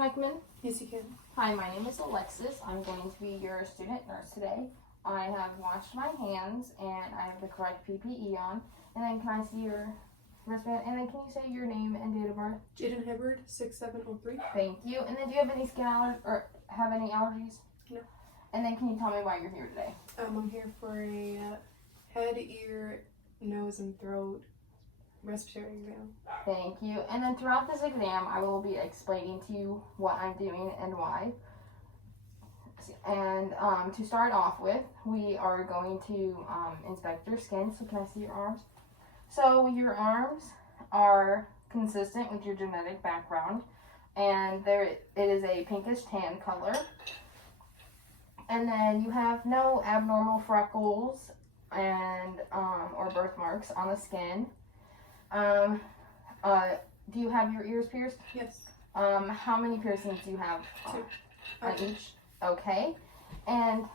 Can I come in? Yes, you can. Hi, my name is Alexis. I'm going to be your student nurse today. I have washed my hands and I have the correct PPE on. And then can I see your wristband? And then can you say your name and date of birth? Jaden Hibbard, 6703. Thank you. And then do you have any skin allergies or have any allergies? No. And then can you tell me why you're here today? I'm here for a head, ear, nose, and throat respiratory exam. Thank you. And then throughout this exam, I will be explaining to you what I'm doing and why. And to start off with, we are going to inspect your skin. So can I see your arms? So your arms are consistent with your genetic background, and it is a pinkish tan color. And then you have no abnormal freckles and or birthmarks on the skin. Do you have your ears pierced? Yes. How many piercings do you have? 2. On each? Okay. And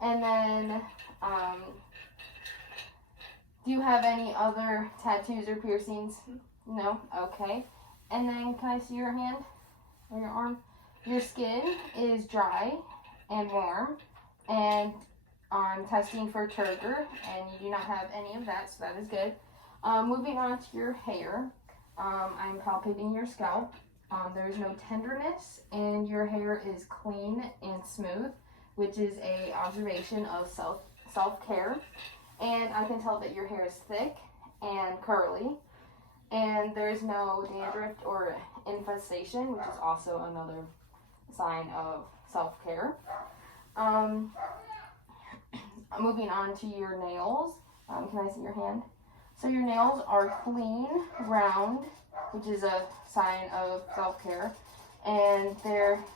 then, do you have any other tattoos or piercings? No? Okay. And then, can I see your hand or your arm? Your skin is dry and warm, and I'm testing for turgor, and you do not have any of that, so that is good. Moving on to your hair, I'm palpating your scalp. There's no tenderness, and your hair is clean and smooth, which is a observation of self-care. And I can tell that your hair is thick and curly, and there's no dandruff or infestation, which is also another sign of self-care. Moving on to your nails, can I see your hand? So your nails are clean, round, which is a sign of self-care, and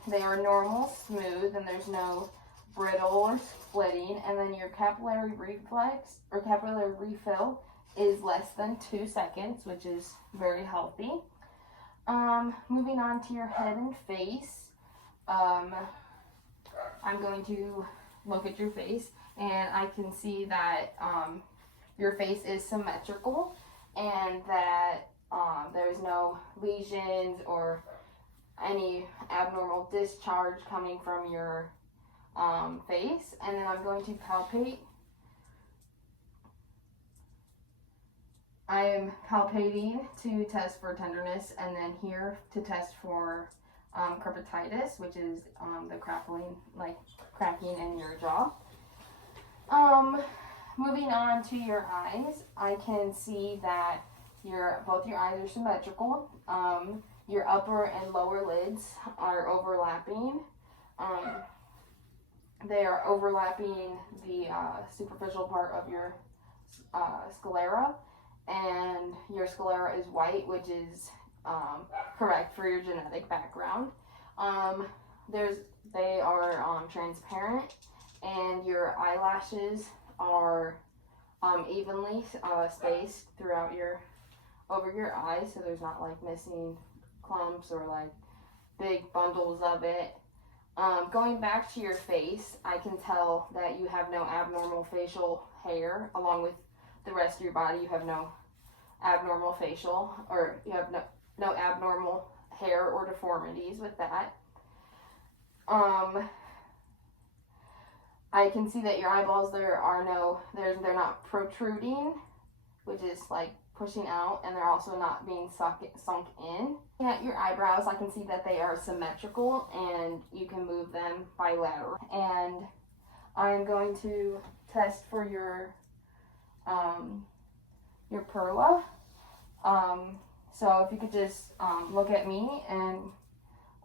they are normal, smooth, and there's no brittle or splitting. And then your capillary reflex or capillary refill is less than 2 seconds, which is very healthy. Moving on to your head and face, I'm going to look at your face, and I can see that your face is symmetrical, and that there's no lesions or any abnormal discharge coming from your face. And then I'm going to palpate. I am palpating to test for tenderness, and then here to test for crepitus, which is the cracking in your jaw. Moving on to your eyes, I can see that both your eyes are symmetrical. Your upper and lower lids are overlapping. They are overlapping the superficial part of your sclera, and your sclera is white, which is correct for your genetic background. They are transparent, and your eyelashes are evenly spaced throughout over your eyes, so there's not like missing clumps or like big bundles of it. Going back to your face, I can tell that you have no abnormal facial hair. Along with the rest of your body, you have no abnormal facial, or you have no abnormal hair or deformities with that. I can see that your eyeballs, they're not protruding, which is like pushing out, and they're also not being sunk in. At your eyebrows, I can see that they are symmetrical, and you can move them bilateral. And I'm going to test for your perla. So if you could just look at me, and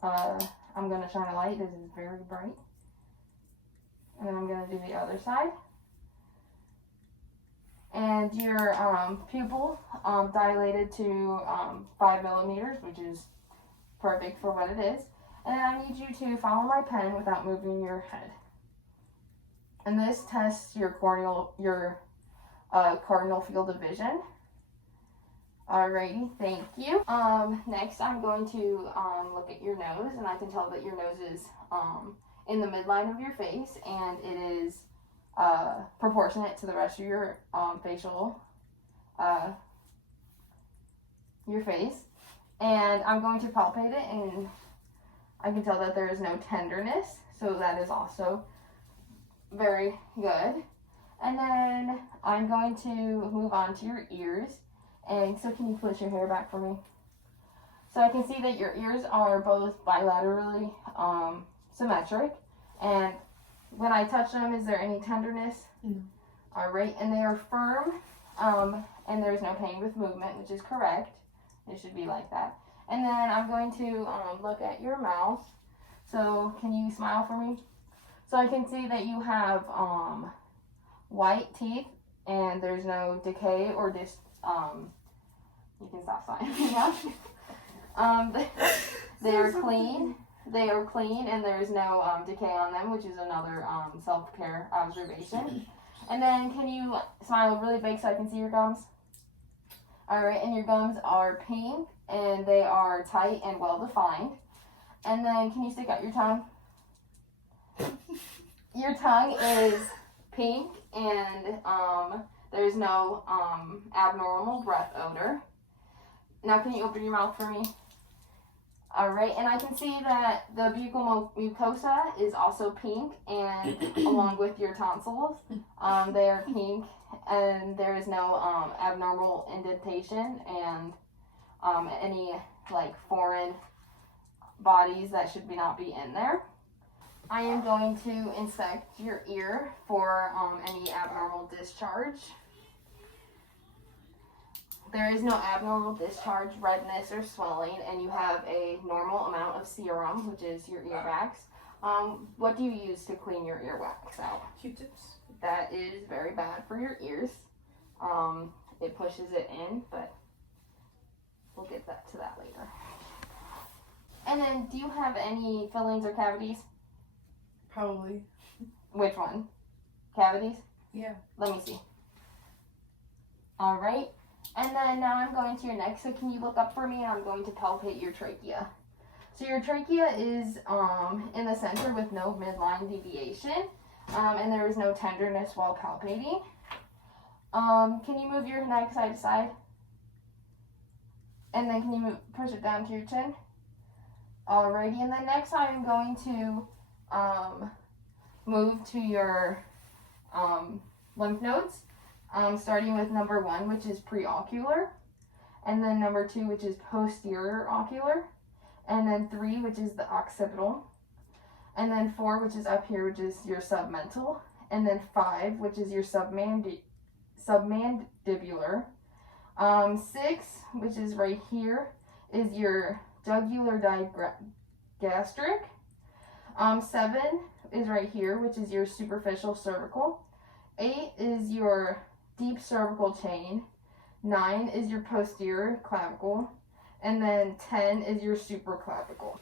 I'm going to shine a light. This is very bright. And then I'm going to do the other side. And your pupil dilated to 5 millimeters, which is perfect for what it is. And then I need you to follow my pen without moving your head. And this tests your cardinal field of vision. Alrighty, thank you. Next, I'm going to look at your nose, and I can tell that your nose is in the midline of your face, and it is proportionate to the rest of your facial, your face. And I'm going to palpate it, and I can tell that there is no tenderness, so that is also very good. And then I'm going to move on to your ears. And so can you push your hair back for me? So I can see that your ears are both bilaterally symmetric. And when I touch them, is there any tenderness? No. All right, and they are firm, and there's no pain with movement, which is correct. It should be like that. And then I'm going to look at your mouth. So can you smile for me? So I can see that you have white teeth, and there's no decay or you can stop smiling now. They are clean. They are clean, and there's no decay on them, which is another self-care observation. And then can you smile really big so I can see your gums? All right, and your gums are pink, and they are tight and well-defined. And then can you stick out your tongue? Your tongue is pink, and there's no abnormal breath odor. Now can you open your mouth for me? All right, and I can see that the buccal mucosa is also pink, and along with your tonsils, they are pink, and there is no abnormal indentation and any like foreign bodies that should not be in there. I am going to inspect your ear for any abnormal discharge. There is no abnormal discharge, redness, or swelling, and you have a normal amount of serum, which is your earwax. What do you use to clean your earwax out? Q-tips. That is very bad for your ears. It pushes it in, but we'll get to that later. And then, do you have any fillings or cavities? Probably. Which one? Cavities? Yeah. Let me see. All right. And then now I'm going to your neck. So can you look up for me? And I'm going to palpate your trachea. So your trachea is in the center with no midline deviation. And there is no tenderness while palpating. Can you move your neck side to side? And then can you push it down to your chin? Alrighty, and then next I'm going to move to your lymph nodes, starting with number 1, which is preocular, and then number 2, which is posterior ocular, and then 3, which is the occipital, and then 4, which is up here, which is your submental, and then 5, which is your submandibular, 6, which is right here, is your jugular digastric. 7 is right here, which is your superficial cervical. 8 is your deep cervical chain. 9 is your posterior clavicle. And then 10 is your supraclavicle.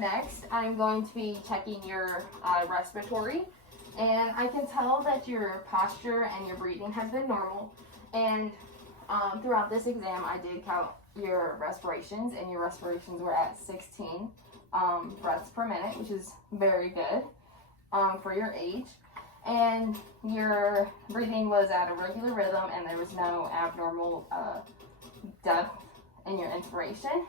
Next, I'm going to be checking your respiratory. And I can tell that your posture and your breathing has been normal. And throughout this exam, I did count your respirations, and your respirations were at 16 breaths per minute, which is very good for your age. And your breathing was at a regular rhythm, and there was no abnormal depth in your inspiration.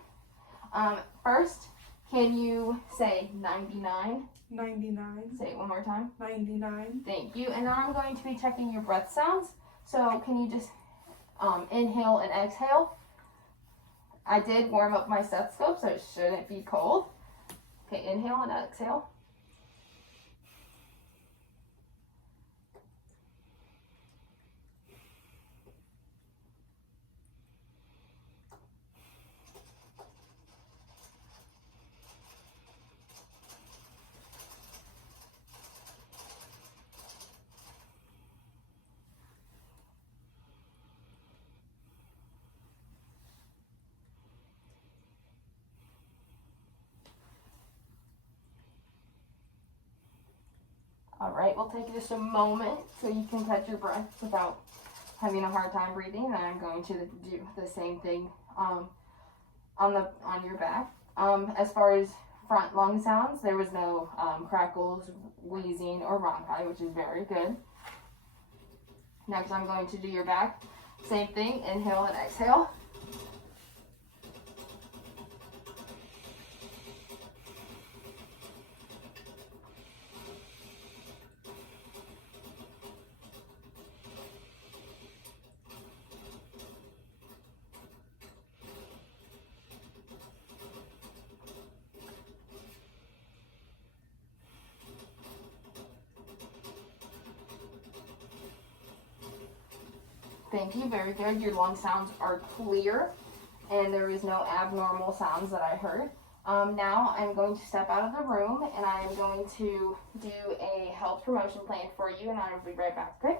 First, can you say 99? 99. Say it one more time. 99. Thank you. And now I'm going to be checking your breath sounds. So can you just inhale and exhale? I did warm up my stethoscope, so it shouldn't be cold. Okay, inhale and exhale. All right, we'll take just a moment so you can catch your breath without having a hard time breathing. And I'm going to do the same thing on your back. As far as front lung sounds, there was no crackles, wheezing, or bronchi, which is very good. Next, I'm going to do your back. Same thing, inhale and exhale. Thank you, very good. Your lung sounds are clear, and there is no abnormal sounds that I heard. Now I'm going to step out of the room, and I'm going to do a health promotion plan for you, and I will be right back, okay?